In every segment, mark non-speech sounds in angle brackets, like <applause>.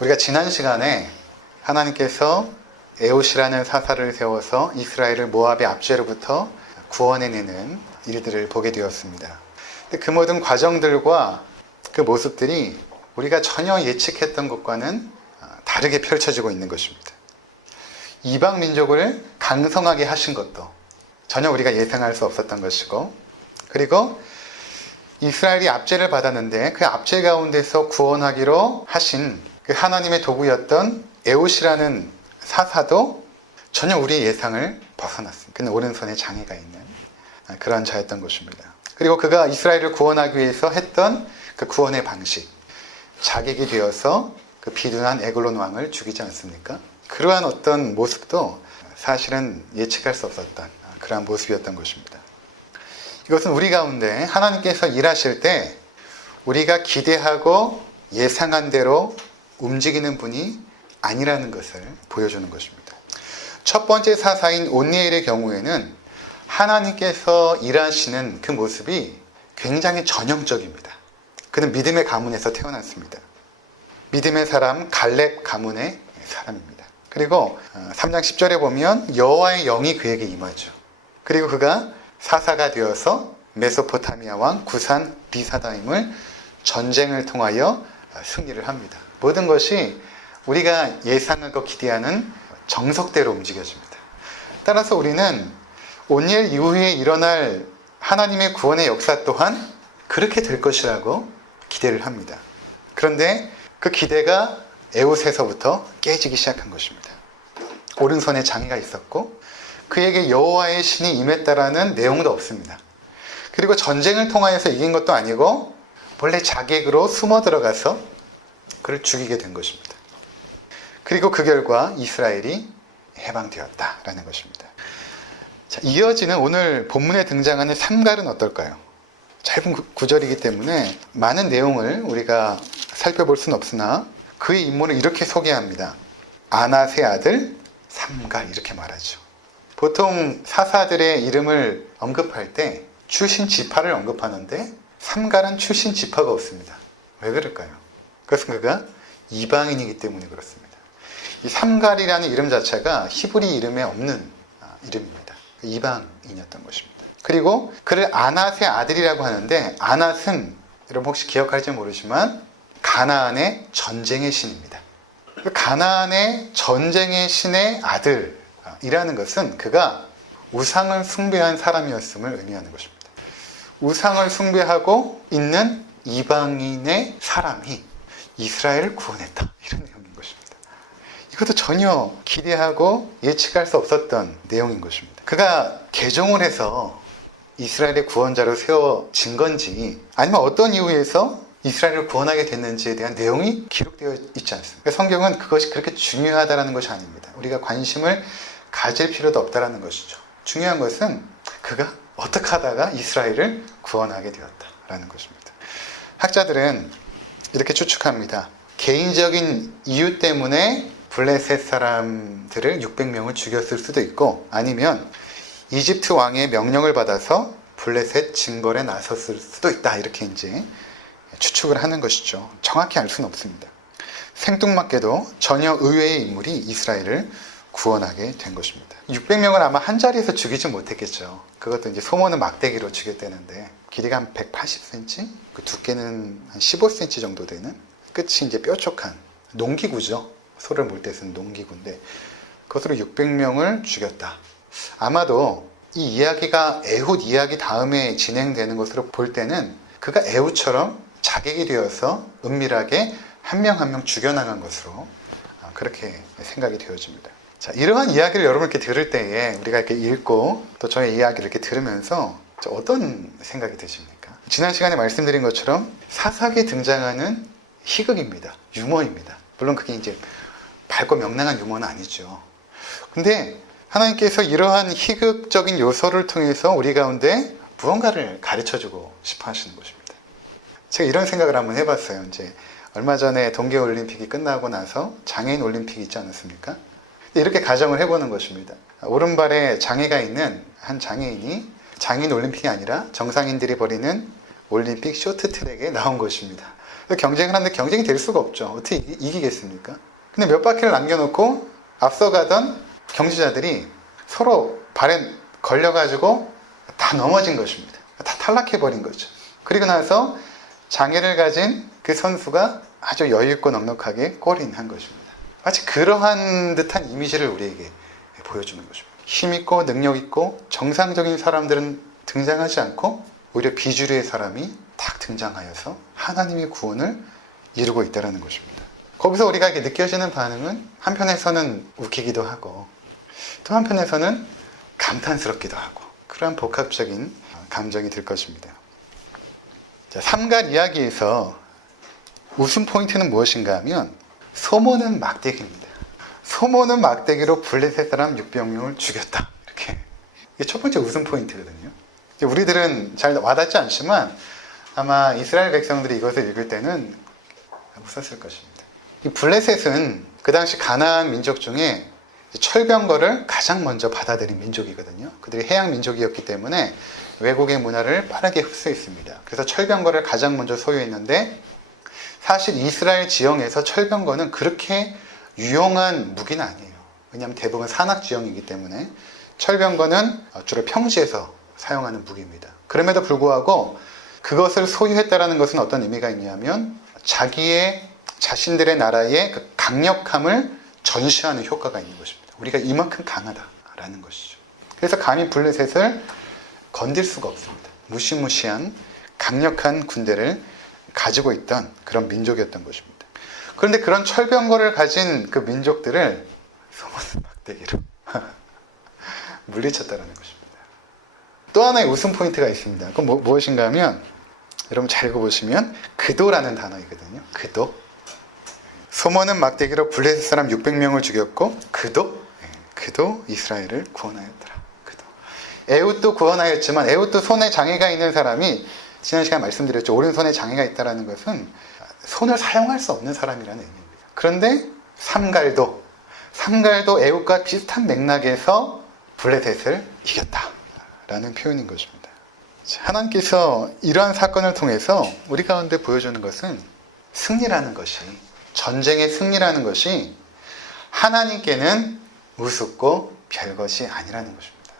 우리가 지난 시간에 하나님께서 에옷이라는 사사를 세워서 이스라엘을 모압의 압제로부터 구원해내는 일들을 보게 되었습니다. 그 모든 과정들과 그 모습들이 우리가 전혀 예측했던 것과는 다르게 펼쳐지고 있는 것입니다. 이방 민족을 강성하게 하신 것도 전혀 우리가 예상할 수 없었던 것이고, 그리고 이스라엘이 압제를 받았는데 그 압제 가운데서 구원하기로 하신 그 하나님의 도구였던 에옷이라는 사사도 전혀 우리의 예상을 벗어났습니다. 그는 오른손에 장애가 있는 그런 자였던 것입니다. 그리고 그가 이스라엘을 구원하기 위해서 했던 그 구원의 방식, 자객이 되어서 그 비둔한 에글론 왕을 죽이지 않습니까? 그러한 어떤 모습도 사실은 예측할 수 없었던 그러한 모습이었던 것입니다. 이것은 우리 가운데 하나님께서 일하실 때 우리가 기대하고 예상한 대로 움직이는 분이 아니라는 것을 보여주는 것입니다. 첫 번째 사사인 온니엘의 경우에는 하나님께서 일하시는 그 모습이 굉장히 전형적입니다. 그는 믿음의 가문에서 태어났습니다. 믿음의 사람 갈렙 가문의 사람입니다. 그리고 3장 10절에 보면 여호와의 영이 그에게 임하죠. 그리고 그가 사사가 되어서 메소포타미아 왕 구산 리사다임을 전쟁을 통하여 승리를 합니다. 모든 것이 우리가 예상하고 기대하는 정석대로 움직여집니다. 따라서 우리는 온일 이후에 일어날 하나님의 구원의 역사 또한 그렇게 될 것이라고 기대를 합니다. 그런데 그 기대가 에옷에서부터 깨지기 시작한 것입니다. 오른손에 장애가 있었고 그에게 여호와의 신이 임했다라는 내용도 없습니다. 그리고 전쟁을 통하여서 이긴 것도 아니고 원래 자객으로 숨어 들어가서 그를 죽이게 된 것입니다. 그리고 그 결과 이스라엘이 해방되었다라는 것입니다. 자, 이어지는 오늘 본문에 등장하는 삼갈은 어떨까요? 짧은 구절이기 때문에 많은 내용을 우리가 살펴볼 수는 없으나 그의 인물을 이렇게 소개합니다. 아낫의 아들 삼갈 이렇게 말하죠. 보통 사사들의 이름을 언급할 때 출신 지파를 언급하는데 삼갈은 출신 지파가 없습니다. 왜 그럴까요? 그것은 그가 이방인이기 때문에 그렇습니다. 이 삼갈이라는 이름 자체가 히브리 이름에 없는 이름입니다. 이방인이었던 것입니다. 그리고 그를 아낫의 아들이라고 하는데 아낫은 여러분 혹시 기억할지 모르지만 가나안의 전쟁의 신입니다. 가나안의 전쟁의 신의 아들이라는 것은 그가 우상을 숭배한 사람이었음을 의미하는 것입니다. 우상을 숭배하고 있는 이방인의 사람이 이스라엘을 구원했다. 이런 내용인 것입니다. 이것도 전혀 기대하고 예측할 수 없었던 내용인 것입니다. 그가 개종을 해서 이스라엘의 구원자로 세워진 건지 아니면 어떤 이유에서 이스라엘을 구원하게 됐는지에 대한 내용이 기록되어 있지 않습니다. 성경은 그것이 그렇게 중요하다는 것이 아닙니다. 우리가 관심을 가질 필요도 없다는 것이죠. 중요한 것은 그가 어떻게 하다가 이스라엘을 구원하게 되었다라는 것입니다. 학자들은 이렇게 추측합니다. 개인적인 이유 때문에 블레셋 사람들을 600명을 죽였을 수도 있고 아니면 이집트 왕의 명령을 받아서 블레셋 징벌에 나섰을 수도 있다. 이렇게 이제 추측을 하는 것이죠. 정확히 알 수는 없습니다. 생뚱맞게도 전혀 의외의 인물이 이스라엘을 구원하게 된 것입니다. 600명을 아마 한 자리에서 죽이지 못했겠죠. 그것도 이제 소모는 막대기로 죽였다는데 길이가 한 180cm, 그 두께는 한 15cm 정도 되는 끝이 이제 뾰족한 농기구죠. 소를 몰 때 쓰는 농기구인데 그것으로 600명을 죽였다. 아마도 이 이야기가 에훗 이야기 다음에 진행되는 것으로 볼 때는 그가 에훗처럼 자객이 되어서 은밀하게 한명 한 명 죽여나간 것으로 그렇게 생각이 되어집니다. 자, 이러한 이야기를 여러분 이렇게 들을 때에 우리가 이렇게 읽고 또 저의 이야기를 이렇게 들으면서 어떤 생각이 드십니까? 지난 시간에 말씀드린 것처럼 사사기에 등장하는 희극입니다. 유머입니다. 물론 그게 이제 밝고 명랑한 유머는 아니죠. 근데 하나님께서 이러한 희극적인 요소를 통해서 우리 가운데 무언가를 가르쳐 주고 싶어 하시는 것입니다. 제가 이런 생각을 한번 해봤어요. 이제 얼마 전에 동계올림픽이 끝나고 나서 장애인 올림픽이 있지 않았습니까? 이렇게 가정을 해보는 것입니다. 오른발에 장애가 있는 한 장애인이 장애인 올림픽이 아니라 정상인들이 벌이는 올림픽 쇼트트랙에 나온 것입니다. 경쟁을 하는데 경쟁이 될 수가 없죠. 어떻게 이기- 이기겠습니까? 근데 몇 바퀴를 남겨놓고 앞서가던 경주자들이 서로 발에 걸려가지고 다 넘어진 것입니다. 다 탈락해버린 거죠. 그리고 나서 장애를 가진 그 선수가 아주 여유있고 넉넉하게 골인한 것입니다. 마치 그러한 듯한 이미지를 우리에게 보여주는 것입니다. 힘 있고 능력 있고 정상적인 사람들은 등장하지 않고 오히려 비주류의 사람이 딱 등장하여서 하나님의 구원을 이루고 있다는 것입니다. 거기서 우리가 느껴지는 반응은 한편에서는 웃기기도 하고 또 한편에서는 감탄스럽기도 하고 그러한 복합적인 감정이 들 것입니다. 자, 삼갈 이야기에서 웃음 포인트는 무엇인가 하면 소모는 막대기입니다. 소모는 막대기로 블레셋 사람 600명을 죽였다. 이렇게. 이게 첫 번째 웃음 포인트거든요. 우리들은 잘 와닿지 않지만 아마 이스라엘 백성들이 이것을 읽을 때는 웃었을 것입니다. 이 블레셋은 그 당시 가나안 민족 중에 철병거를 가장 먼저 받아들인 민족이거든요. 그들이 해양 민족이었기 때문에 외국의 문화를 빠르게 흡수했습니다. 그래서 철병거를 가장 먼저 소유했는데 사실 이스라엘 지형에서 철병거는 그렇게 유용한 무기는 아니에요. 왜냐하면 대부분 산악 지형이기 때문에 철병거는 주로 평지에서 사용하는 무기입니다. 그럼에도 불구하고 그것을 소유했다라는 것은 어떤 의미가 있냐면 자기의 자신들의 나라의 그 강력함을 전시하는 효과가 있는 것입니다. 우리가 이만큼 강하다라는 것이죠. 그래서 감히 블레셋을 건들 수가 없습니다. 무시무시한 강력한 군대를 가지고 있던 그런 민족이었던 것입니다. 그런데 그런 철병거를 가진 그 민족들을 소문 막대기로 <laughs> 물리쳤다는 것입니다. 또 하나의 웃음 포인트가 있습니다. 그건 뭐, 무엇인가 하면 여러분 잘 읽어보시면 그도라는 단어이거든요. 그도. 소모는 막대기로 블레셋 사람 600명을 죽였고 그도 예, 그도 이스라엘을 구원하였더라. 그도. 에웃도 구원하였지만 에웃도 손에 장애가 있는 사람이 지난 시간 말씀드렸죠. 오른손에 장애가 있다는 것은 손을 사용할 수 없는 사람이라는 의미입니다. 그런데 삼갈도 삼갈도 에웃과 비슷한 맥락에서 블레셋을 이겼다라는 표현인 것입니다. 하나님께서 이러한 사건을 통해서 우리 가운데 보여주는 것은 승리라는 것이 전쟁의 승리라는 것이 하나님께는 우습고 별것이 아니라는 것입니다.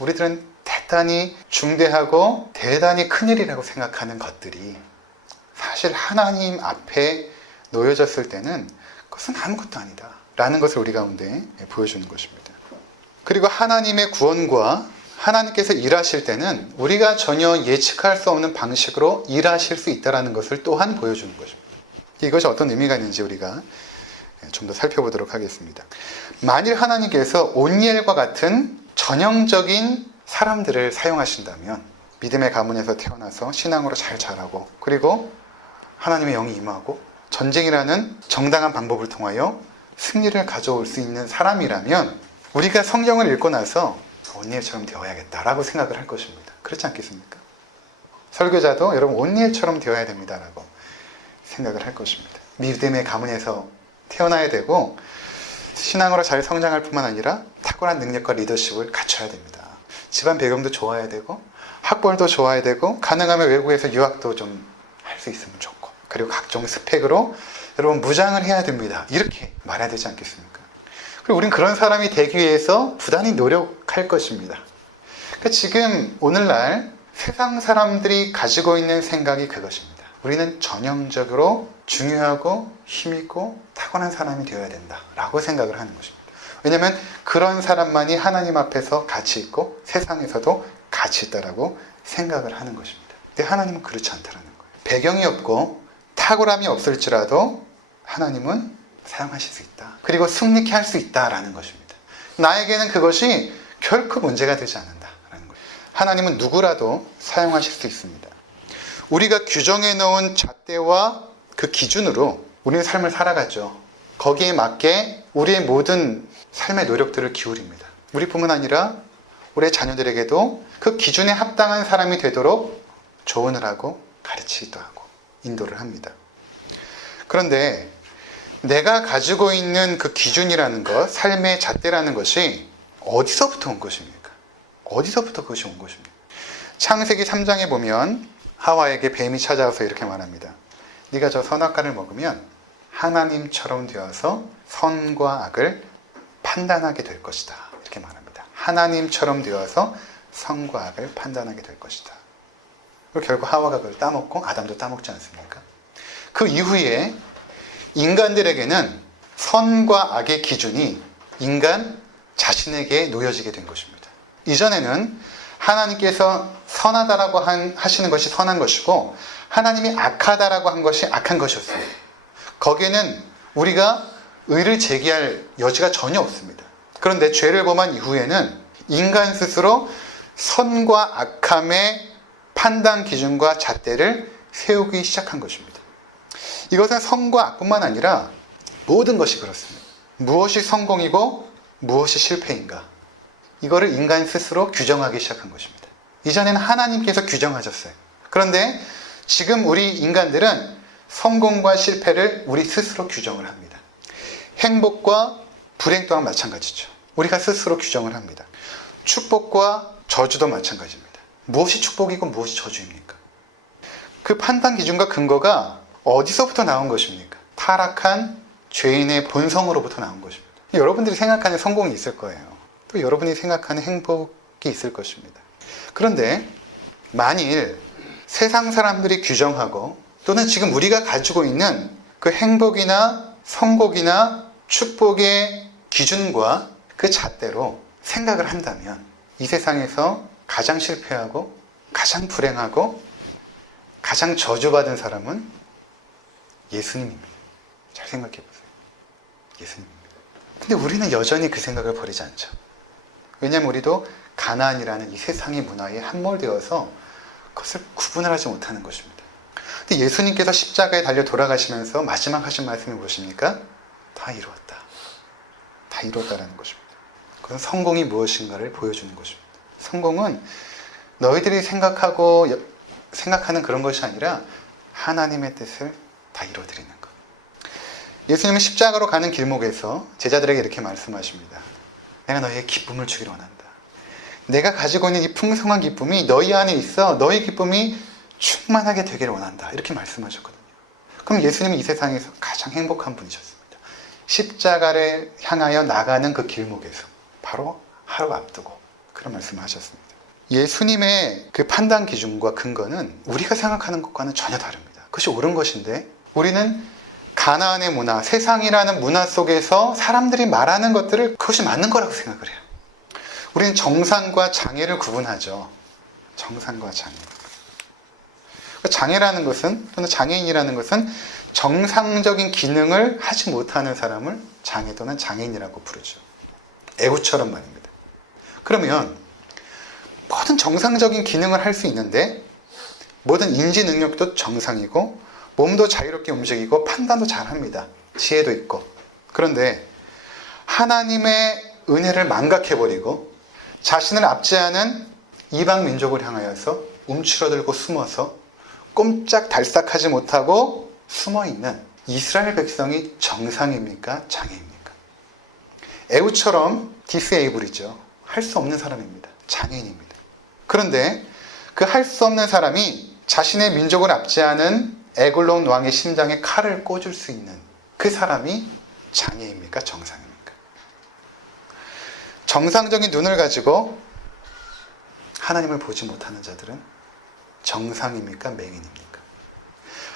우리들은 대단히 중대하고 대단히 큰일이라고 생각하는 것들이 사실 하나님 앞에 놓여졌을 때는 그것은 아무것도 아니다. 라는 것을 우리 가운데 보여주는 것입니다. 그리고 하나님의 구원과 하나님께서 일하실 때는 우리가 전혀 예측할 수 없는 방식으로 일하실 수 있다는 것을 또한 보여주는 것입니다. 이것이 어떤 의미가 있는지 우리가 좀 더 살펴보도록 하겠습니다. 만일 하나님께서 온니엘과 같은 전형적인 사람들을 사용하신다면 믿음의 가문에서 태어나서 신앙으로 잘 자라고 그리고 하나님의 영이 임하고 전쟁이라는 정당한 방법을 통하여 승리를 가져올 수 있는 사람이라면 우리가 성경을 읽고 나서 온니엘처럼 되어야겠다라고 생각을 할 것입니다. 그렇지 않겠습니까? 설교자도 여러분 온니엘처럼 되어야 됩니다라고 생각을 할 것입니다. 믿음의 가문에서 태어나야 되고 신앙으로 잘 성장할 뿐만 아니라 탁월한 능력과 리더십을 갖춰야 됩니다. 집안 배경도 좋아야 되고 학벌도 좋아야 되고 가능하면 외국에서 유학도 좀 할 수 있으면 좋고 그리고 각종 스펙으로 여러분 무장을 해야 됩니다. 이렇게 말해야 되지 않겠습니까? 그리고 우린 그런 사람이 되기 위해서 부단히 노력할 것입니다. 그러니까 지금 오늘날 세상 사람들이 가지고 있는 생각이 그것입니다. 우리는 전형적으로 중요하고 힘있고 타고난 사람이 되어야 된다 라고 생각을 하는 것입니다. 왜냐하면 그런 사람만이 하나님 앞에서 가치 있고 세상에서도 가치 있다라고 생각을 하는 것입니다. 근데 하나님은 그렇지 않다는 거예요. 배경이 없고 탁월함이 없을지라도 하나님은 사용하실 수 있다. 그리고 승리케 할 수 있다라는 것입니다. 나에게는 그것이 결코 문제가 되지 않는다라는 거예요. 하나님은 누구라도 사용하실 수 있습니다. 우리가 규정해 놓은 잣대와 그 기준으로 우리의 삶을 살아가죠. 거기에 맞게 우리의 모든 삶의 노력들을 기울입니다. 우리뿐만 아니라 우리 자녀들에게도 그 기준에 합당한 사람이 되도록 조언을 하고 가르치기도 하고 인도를 합니다. 그런데 내가 가지고 있는 그 기준이라는 것, 삶의 잣대라는 것이 어디서부터 온 것입니까? 어디서부터 그것이 온 것입니까? 창세기 3장에 보면 하와에게 뱀이 찾아와서 이렇게 말합니다. 네가 저 선악과를 먹으면 하나님처럼 되어서 선과 악을 판단하게 될 것이다. 이렇게 말합니다. 하나님처럼 되어서 선과 악을 판단하게 될 것이다. 그리고 결국 하와가 그걸 따먹고 아담도 따먹지 않습니까? 그 이후에 인간들에게는 선과 악의 기준이 인간 자신에게 놓여지게 된 것입니다. 이전에는 하나님께서 선하다라고 한- 하시는 것이 선한 것이고 하나님이 악하다라고 한 것이 악한 것이었습니다. 거기에는 우리가 의를 제기할 여지가 전혀 없습니다. 그런데 죄를 범한 이후에는 인간 스스로 선과 악함의 판단 기준과 잣대를 세우기 시작한 것입니다. 이것은 선과 악뿐만 아니라 모든 것이 그렇습니다. 무엇이 성공이고 무엇이 실패인가? 이거를 인간 스스로 규정하기 시작한 것입니다. 이전에는 하나님께서 규정하셨어요. 그런데 지금 우리 인간들은 성공과 실패를 우리 스스로 규정을 합니다. 행복과 불행 또한 마찬가지죠. 우리가 스스로 규정을 합니다. 축복과 저주도 마찬가지입니다. 무엇이 축복이고 무엇이 저주입니까? 그 판단 기준과 근거가 어디서부터 나온 것입니까? 타락한 죄인의 본성으로부터 나온 것입니다. 여러분들이 생각하는 성공이 있을 거예요. 또 여러분이 생각하는 행복이 있을 것입니다. 그런데 만일 세상 사람들이 규정하고 또는 지금 우리가 가지고 있는 그 행복이나 성공이나 축복의 기준과 그 잣대로 생각을 한다면 이 세상에서 가장 실패하고 가장 불행하고 가장 저주받은 사람은 예수님입니다. 잘 생각해 보세요. 예수님입니다. 근데 우리는 여전히 그 생각을 버리지 않죠. 왜냐하면 우리도 가나안이라는 이 세상의 문화에 함몰되어서 그것을 구분을 하지 못하는 것입니다. 근데 예수님께서 십자가에 달려 돌아가시면서 마지막 하신 말씀이 무엇입니까? 다 이루었다. 다 이루었다라는 것입니다. 그건 성공이 무엇인가를 보여주는 것입니다. 성공은 너희들이 생각하고 여- 생각하는 그런 것이 아니라 하나님의 뜻을 다 이루어드리는 것. 예수님은 십자가로 가는 길목에서 제자들에게 이렇게 말씀하십니다. 내가 너희에게 기쁨을 주기를 원한다. 내가 가지고 있는 이 풍성한 기쁨이 너희 안에 있어 너희 기쁨이 충만하게 되기를 원한다. 이렇게 말씀하셨거든요. 그럼 예수님은 이 세상에서 가장 행복한 분이셨습니다. 십자가를 향하여 나가는 그 길목에서 바로 하루 앞두고 그런 말씀을 하셨습니다. 예수님의 그 판단 기준과 근거는 우리가 생각하는 것과는 전혀 다릅니다. 그것이 옳은 것인데 우리는 가나안의 문화, 세상이라는 문화 속에서 사람들이 말하는 것들을 그것이 맞는 거라고 생각을 해요. 우리는 정상과 장애를 구분하죠. 정상과 장애. 장애라는 것은 또는 장애인이라는 것은 정상적인 기능을 하지 못하는 사람을 장애 또는 장애인이라고 부르죠. 애구처럼 말입니다. 그러면 모든 정상적인 기능을 할 수 있는데 모든 인지 능력도 정상이고 몸도 자유롭게 움직이고 판단도 잘합니다. 지혜도 있고. 그런데 하나님의 은혜를 망각해버리고 자신을 압제하는 이방 민족을 향하여서 움츠러들고 숨어서 꼼짝 달싹하지 못하고 숨어 있는 이스라엘 백성이 정상입니까? 장애입니까? 에우처럼 디스에이블이죠. 할 수 없는 사람입니다. 장애인입니다. 그런데 그 할 수 없는 사람이 자신의 민족을 압제하는 에글론 왕의 심장에 칼을 꽂을 수 있는 그 사람이 장애입니까? 정상입니까? 정상적인 눈을 가지고 하나님을 보지 못하는 자들은 정상입니까? 맹인입니까?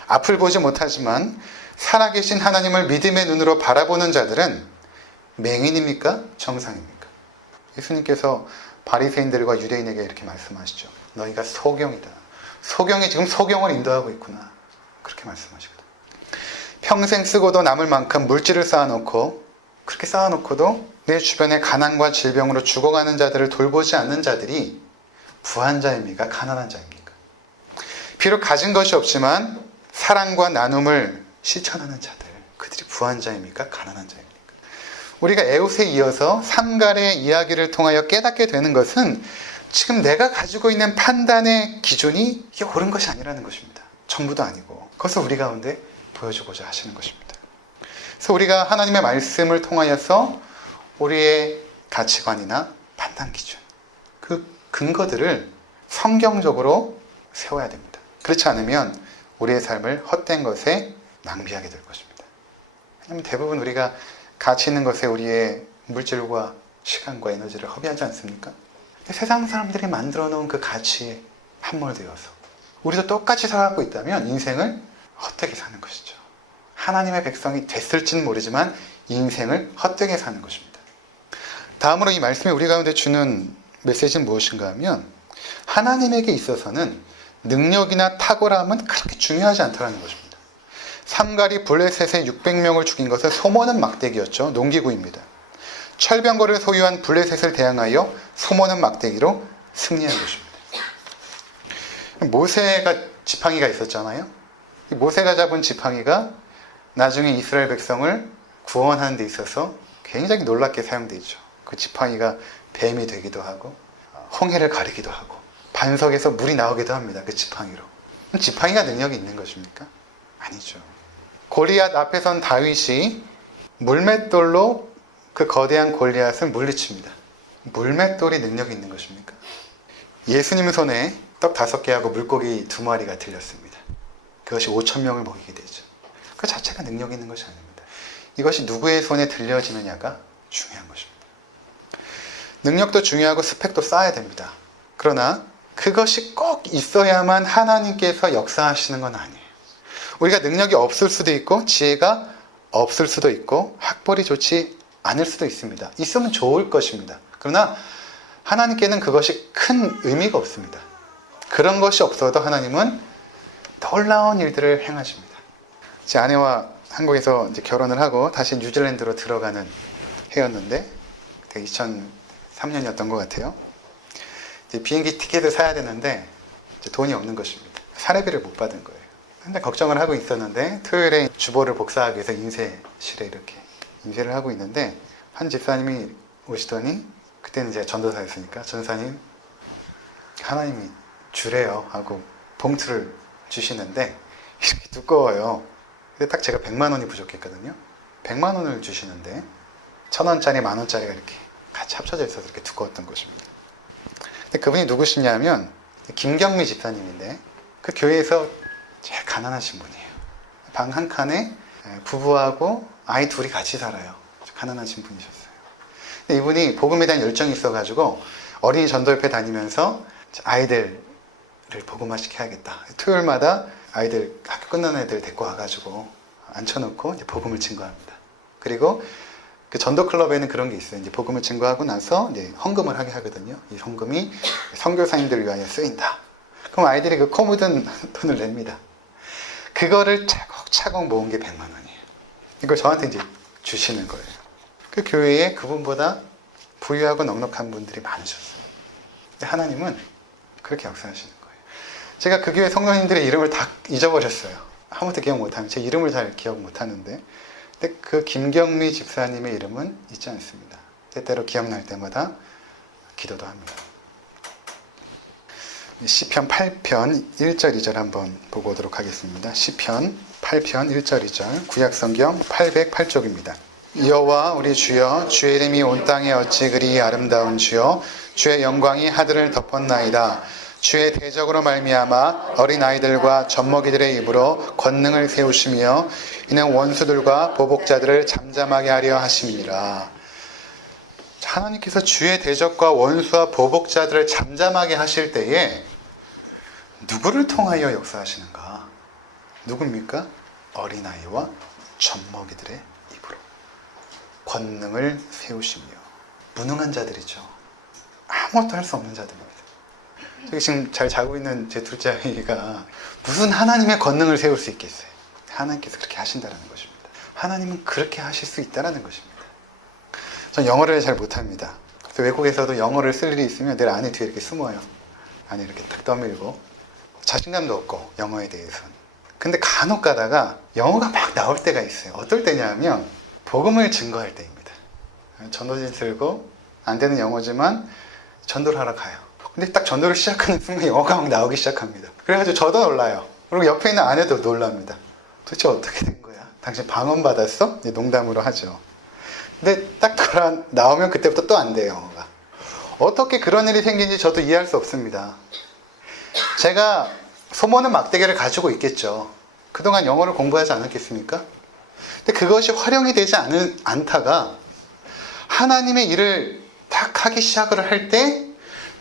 앞을 보지 못하지만 살아계신 하나님을 믿음의 눈으로 바라보는 자들은 맹인입니까? 정상입니까? 예수님께서 바리새인들과 유대인에게 이렇게 말씀하시죠. 너희가 소경이다. 소경이 지금 소경을 인도하고 있구나. 그렇게 말씀하시거든. 평생 쓰고도 남을 만큼 물질을 쌓아놓고 그렇게 쌓아놓고도 내 주변에 가난과 질병으로 죽어가는 자들을 돌보지 않는 자들이 부한 자입니까? 가난한 자입니까? 비록 가진 것이 없지만 사랑과 나눔을 실천하는 자들 그들이 부한 자입니까? 가난한 자입니까? 우리가 에웃에 이어서 삼갈의 이야기를 통하여 깨닫게 되는 것은 지금 내가 가지고 있는 판단의 기준이 이게 옳은 것이 아니라는 것입니다. 전부도 아니고 그것을 우리 가운데 보여주고자 하시는 것입니다. 그래서 우리가 하나님의 말씀을 통하여서 우리의 가치관이나 판단 기준 그 근거들을 성경적으로 세워야 됩니다. 그렇지 않으면 우리의 삶을 헛된 것에 낭비하게 될 것입니다. 왜냐하면 대부분 우리가 가치 있는 것에 우리의 물질과 시간과 에너지를 허비하지 않습니까? 세상 사람들이 만들어 놓은 그 가치에 함몰되어서 우리도 똑같이 살아가고 있다면 인생을 헛되게 사는 것이죠. 하나님의 백성이 됐을지는 모르지만 인생을 헛되게 사는 것입니다. 다음으로 이 말씀이 우리 가운데 주는 메시지는 무엇인가 하면 하나님에게 있어서는 능력이나 탁월함은 그렇게 중요하지 않다는 것입니다. 삼가리 블레셋의 600명을 죽인 것은 소모는 막대기였죠. 농기구입니다. 철병거를 소유한 블레셋을 대항하여 소모는 막대기로 승리한 것입니다. 모세가 지팡이가 있었잖아요. 이 모세가 잡은 지팡이가 나중에 이스라엘 백성을 구원하는 데 있어서 굉장히 놀랍게 사용되죠. 그 지팡이가 뱀이 되기도 하고 홍해를 가리기도 하고 반석에서 물이 나오기도 합니다. 그 지팡이로. 지팡이가 능력이 있는 것입니까? 아니죠. 골리앗 앞에 선 다윗이 물맷돌로 그 거대한 골리앗을 물리칩니다. 물맷돌이 능력이 있는 것입니까? 예수님 손에 떡 다섯 개하고 물고기 두 마리가 들렸습니다. 그것이 5천 명을 먹이게 되죠. 그 자체가 능력 있는 것이 아닙니다. 이것이 누구의 손에 들려지느냐가 중요한 것입니다. 능력도 중요하고 스펙도 쌓아야 됩니다. 그러나 그것이 꼭 있어야만 하나님께서 역사하시는 건 아니에요. 우리가 능력이 없을 수도 있고 지혜가 없을 수도 있고 학벌이 좋지 않을 수도 있습니다. 있으면 좋을 것입니다. 그러나 하나님께는 그것이 큰 의미가 없습니다. 그런 것이 없어도 하나님은 놀라운 일들을 행하십니다. 제 아내와 한국에서 이제 결혼을 하고 다시 뉴질랜드로 들어가는 해였는데 2003년이었던 것 같아요. 비행기 티켓을 사야 되는데 돈이 없는 것입니다. 사례비를 못 받은 거예요. 근데 걱정을 하고 있었는데 토요일에 주보를 복사하기 위해서 인쇄실에 이렇게 인쇄를 하고 있는데 한 집사님이 오시더니 그때는 제가 전도사였으니까 전사님 하나님이 주래요 하고 봉투를 주시는데 이렇게 두꺼워요. 근데 딱 제가 100만 원이 부족했거든요. 100만 원을 주시는데 천 원짜리 만 원짜리가 이렇게 같이 합쳐져 있어서 이렇게 두꺼웠던 것입니다. 근데 그분이 누구시냐면 김경미 집사님인데 그 교회에서 제일 가난하신 분이에요. 방 한 칸에 부부하고 아이 둘이 같이 살아요. 가난하신 분이셨어요. 근데 이분이 복음에 대한 열정이 있어가지고 어린이 전도협회 다니면서 아이들을 복음화 시켜야겠다. 토요일마다 아이들 학교 끝나는 애들 데리고 와가지고 앉혀놓고 복음을 증거합니다. 그리고 그 전도 클럽에는 그런 게 있어요. 이제 복음을 증거하고 나서 이제 헌금을 하게 하거든요. 이 헌금이 선교사님들을 위하여 쓰인다. 그럼 아이들이 그 코 묻은 <laughs> 돈을 냅니다. 그거를 차곡차곡 모은 게 100만 원이에요. 이걸 저한테 이제 주시는 거예요. 그 교회에 그분보다 부유하고 넉넉한 분들이 많으셨어요. 하나님은 그렇게 역사하시는 거예요. 제가 그 교회 성도님들의 이름을 다 잊어버렸어요. 아무도 기억 못하면 제 이름을 잘 기억 못하는데 근데 그 김경미 집사님의 이름은 잊지 않습니다. 때때로 기억날 때마다 기도도 합니다. 시편 8편 1절 2절 한번 보고 오도록 하겠습니다. 시편 8편 1절 2절 구약 성경 808쪽입니다. 여호와 우리 주여 주의 이름이 온 땅에 어찌 그리 아름다운 주여 주의 영광이 하늘을 덮었나이다. 주의 대적으로 말미암아 어린 아이들과 젖먹이들의 입으로 권능을 세우시며 이는 원수들과 보복자들을 잠잠하게 하려 하심이니라. 하나님께서 주의 대적과 원수와 보복자들을 잠잠하게 하실 때에 누구를 통하여 역사하시는가? 누굽니까? 어린아이와 젖먹이들의 입으로 권능을 세우시며 무능한 자들이죠. 아무것도 할 수 없는 자들입니다. 지금 잘 자고 있는 제 둘째 아이가 무슨 하나님의 권능을 세울 수 있겠어요? 하나님께서 그렇게 하신다는 것입니다. 하나님은 그렇게 하실 수 있다는 것입니다. 전 영어를 잘 못합니다. 그래서 외국에서도 영어를 쓸 일이 있으면 늘 안에 뒤에 이렇게 숨어요. 안에 이렇게 탁 떠밀고 자신감도 없고 영어에 대해서는. 근데 간혹 가다가 영어가 막 나올 때가 있어요. 어떨 때냐면 복음을 증거할 때입니다. 전도진 들고 안 되는 영어지만 전도를 하러 가요. 근데 딱 전도를 시작하는 순간 영어가 막 나오기 시작합니다. 그래가지고 저도 놀라요. 그리고 옆에 있는 아내도 놀랍니다. 도대체 어떻게 된 거야? 당신 방언 받았어? 농담으로 하죠. 근데 딱 돌아 나오면 그때부터 또 안 돼요, 영어가. 어떻게 그런 일이 생긴지 저도 이해할 수 없습니다. 제가 소모는 막대기를 가지고 있겠죠. 그동안 영어를 공부하지 않았겠습니까? 근데 그것이 활용이 되지 않은, 않다가 하나님의 일을 딱 하기 시작을 할 때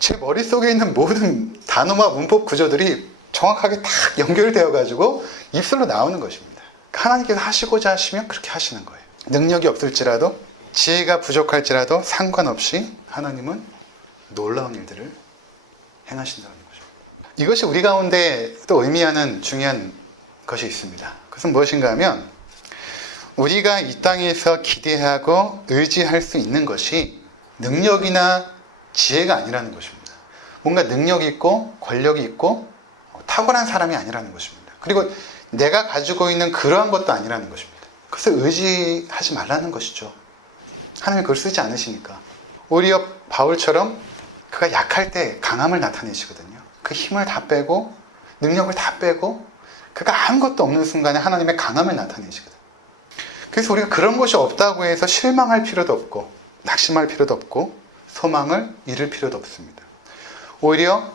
제 머릿속에 있는 모든 단어와 문법 구조들이 정확하게 딱 연결되어 가지고 입술로 나오는 것입니다. 하나님께서 하시고자 하시면 그렇게 하시는 거예요. 능력이 없을지라도 지혜가 부족할지라도 상관없이 하나님은 놀라운 일들을 행하신다는 것입니다. 이것이 우리 가운데 또 의미하는 중요한 것이 있습니다. 그것은 무엇인가 하면 우리가 이 땅에서 기대하고 의지할 수 있는 것이 능력이나 지혜가 아니라는 것입니다. 뭔가 능력이 있고 권력이 있고 탁월한 사람이 아니라는 것입니다. 그리고 내가 가지고 있는 그러한 것도 아니라는 것입니다. 그것을 의지하지 말라는 것이죠. 하나님 그걸 쓰지 않으시니까. 오히려 바울처럼 그가 약할 때 강함을 나타내시거든요. 그 힘을 다 빼고 능력을 다 빼고 그가 아무것도 없는 순간에 하나님의 강함을 나타내시거든요. 그래서 우리가 그런 것이 없다고 해서 실망할 필요도 없고 낙심할 필요도 없고 소망을 잃을 필요도 없습니다. 오히려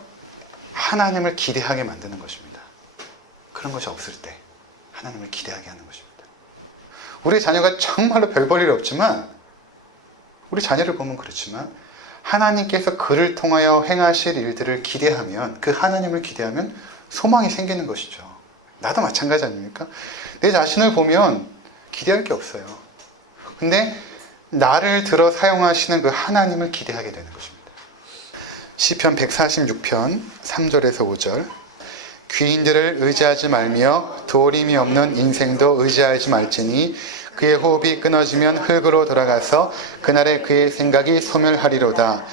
하나님을 기대하게 만드는 것입니다. 그런 것이 없을 때 하나님을 기대하게 하는 것입니다. 우리 자녀가 정말로 별 볼일 없지만 우리 자녀를 보면 그렇지만 하나님께서 그를 통하여 행하실 일들을 기대하면 그 하나님을 기대하면 소망이 생기는 것이죠. 나도 마찬가지 아닙니까? 내 자신을 보면 기대할 게 없어요. 근데 나를 들어 사용하시는 그 하나님을 기대하게 되는 것입니다. 시편 146편 3절에서 5절 귀인들을 의지하지 말며 도림이 없는 인생도 의지하지 말지니 그의 호흡이 끊어지면 흙으로 돌아가서 그날에 그의 생각이 소멸하리로다.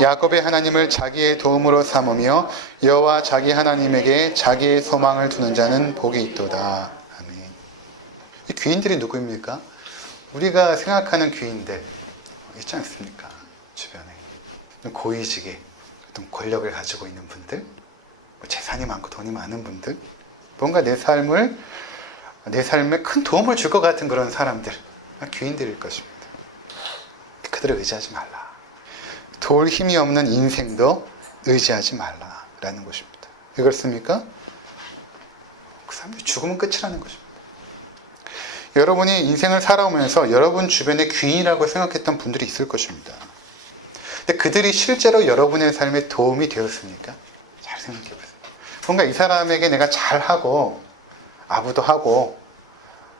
야곱의 하나님을 자기의 도움으로 삼으며 여호와 자기 하나님에게 자기의 소망을 두는 자는 복이 있도다. 아멘. 이 귀인들이 누구입니까? 우리가 생각하는 귀인들 있지 않습니까? 주변에 고위직에 어떤 권력을 가지고 있는 분들, 뭐 재산이 많고 돈이 많은 분들, 뭔가 내 삶을 내 삶에 큰 도움을 줄 것 같은 그런 사람들, 귀인들일 것입니다. 그들을 의지하지 말라. 도울 힘이 없는 인생도 의지하지 말라라는 것입니다. 왜 그렇습니까? 그 사람들이 죽으면 끝이라는 것입니다. 여러분이 인생을 살아오면서 여러분 주변에 귀인이라고 생각했던 분들이 있을 것입니다. 근데 그들이 실제로 여러분의 삶에 도움이 되었습니까? 잘 생각해 보세요. 뭔가 이 사람에게 내가 잘하고 아부도 하고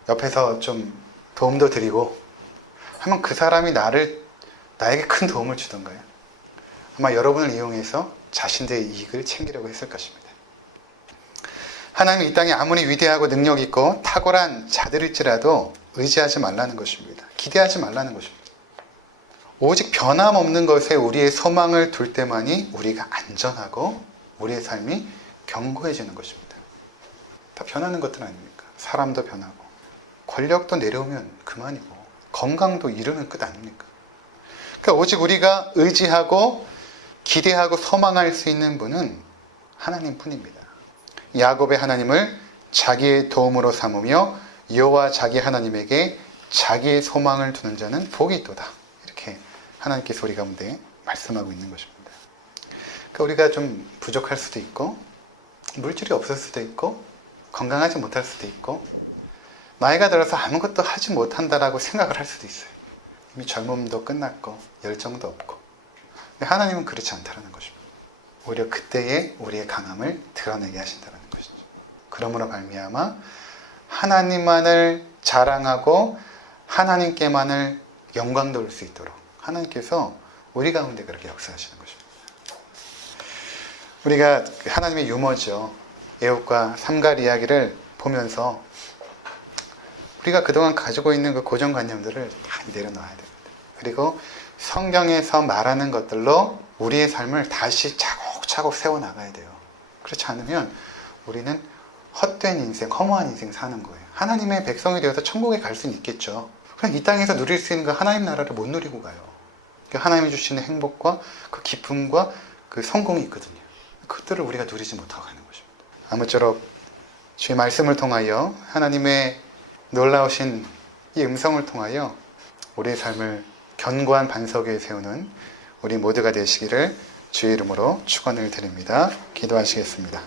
옆에서 좀 도움도 드리고 하면 그 사람이 나를 나에게 큰 도움을 주던가요? 아마 여러분을 이용해서 자신들의 이익을 챙기려고 했을 것입니다. 하나님이 이 땅에 아무리 위대하고 능력 있고 탁월한 자들일지라도 의지하지 말라는 것입니다. 기대하지 말라는 것입니다. 오직 변함없는 것에 우리의 소망을 둘 때만이 우리가 안전하고 우리의 삶이 견고해지는 것입니다. 다 변하는 것들 아닙니까? 사람도 변하고 권력도 내려오면 그만이고 건강도 잃으면 끝 아닙니까? 그러니까 오직 우리가 의지하고 기대하고 소망할 수 있는 분은 하나님 뿐입니다. 야곱의 하나님을 자기의 도움으로 삼으며 여호와 자기 하나님에게 자기의 소망을 두는 자는 복이 있도다. 이렇게 하나님께서 우리 가운데 말씀하고 있는 것입니다. 그러니까 우리가 좀 부족할 수도 있고 물질이 없을 수도 있고 건강하지 못할 수도 있고 나이가 들어서 아무것도 하지 못한다라고 생각을 할 수도 있어요. 이미 젊음도 끝났고 열정도 없고 근데 하나님은 그렇지 않다는 것입니다. 오히려 그때에 우리의 강함을 드러내게 하신다는. 그러므로 말미암아 하나님만을 자랑하고 하나님께만을 영광 돌릴 수 있도록 하나님께서 우리 가운데 그렇게 역사하시는 것입니다. 우리가 그 하나님의 유머죠. 애옥과 삼갈 이야기를 보면서 우리가 그동안 가지고 있는 그 고정관념들을 다 내려놔야 됩니다. 그리고 성경에서 말하는 것들로 우리의 삶을 다시 차곡차곡 세워나가야 돼요. 그렇지 않으면 우리는 헛된 인생, 허무한 인생 사는 거예요. 하나님의 백성이 되어서 천국에 갈 수는 있겠죠. 그냥 이 땅에서 누릴 수 있는 그 하나님 나라를 못 누리고 가요. 그 하나님이 주시는 행복과 그 기쁨과 그 성공이 있거든요. 그들을 우리가 누리지 못하고 가는 것입니다. 아무쪼록 주의 말씀을 통하여 하나님의 놀라우신 이 음성을 통하여 우리의 삶을 견고한 반석 위에 세우는 우리 모두가 되시기를 주의 이름으로 축원을 드립니다. 기도하시겠습니다.